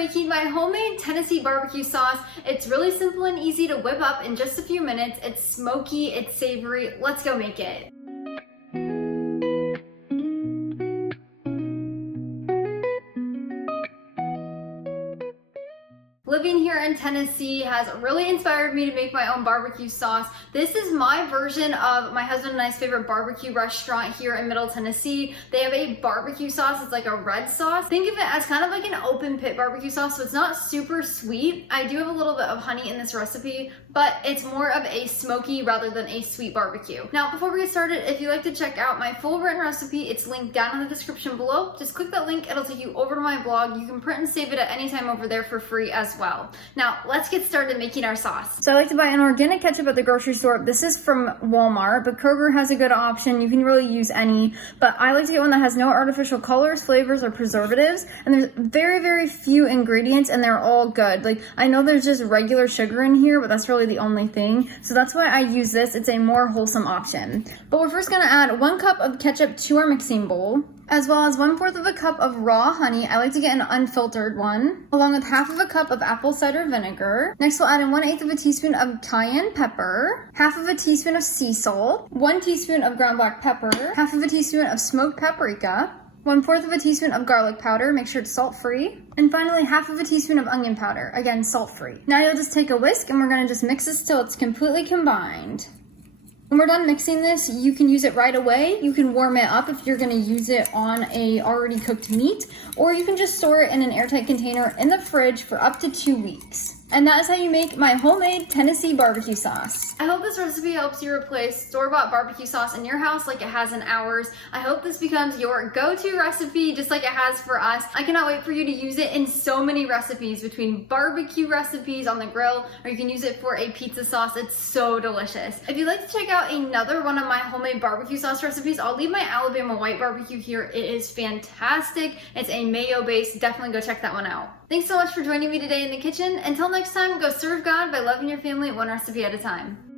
making my homemade Tennessee barbecue sauce. It's really simple and easy to whip up in just a few minutes. It's smoky, it's savory. Let's go make it. Living here in Tennessee has really inspired me to make my own barbecue sauce. This is my version of my husband and I's favorite barbecue restaurant here in Middle Tennessee. They have a barbecue sauce. It's like a red sauce. Think of it as kind of like an open pit barbecue sauce, so it's not super sweet. I do have a little bit of honey in this recipe, but it's more of a smoky rather than a sweet barbecue. Now, before we get started, if you'd like to check out my full written recipe, it's linked down in the description below. Just click that link. It'll take you over to my blog. You can print and save it at any time over there for free as well. Now, let's get started making our sauce. So I like to buy an organic ketchup at the grocery store. This is from Walmart, but Kroger has a good option. You can really use any, but I like to get one that has no artificial colors, flavors, or preservatives. And there's very, very few ingredients, and they're all good. Like, I know there's just regular sugar in here, but that's really the only thing. So that's why I use this. It's a more wholesome option. But we're first gonna add 1 cup of ketchup to our mixing bowl, as well as 1/4 of a cup of raw honey. I like to get an unfiltered one, along with 1/2 of a cup of apple cider vinegar. Next, we'll add in 1/8 of a teaspoon of cayenne pepper, 1/2 of a teaspoon of sea salt, 1 teaspoon of ground black pepper, 1/2 of a teaspoon of smoked paprika, 1/4 of a teaspoon of garlic powder, make sure it's salt-free, and finally 1/2 of a teaspoon of onion powder, again salt-free. Now you'll just take a whisk and we're gonna just mix this till it's completely combined. When we're done mixing this, you can use it right away. You can warm it up if you're gonna use it on a already cooked meat, or you can just store it in an airtight container in the fridge for up to 2 weeks. And that is how you make my homemade Tennessee barbecue sauce. I hope this recipe helps you replace store-bought barbecue sauce in your house like it has in ours. I hope this becomes your go-to recipe just like it has for us. I cannot wait for you to use it in so many recipes, between barbecue recipes on the grill, or you can use it for a pizza sauce. It's so delicious. If you'd like to check out another one of my homemade barbecue sauce recipes, I'll leave my Alabama white barbecue here. It is fantastic. It's a mayo base. Definitely go check that one out. Thanks so much for joining me today in the kitchen. Until next time, go serve God by loving your family one recipe at a time.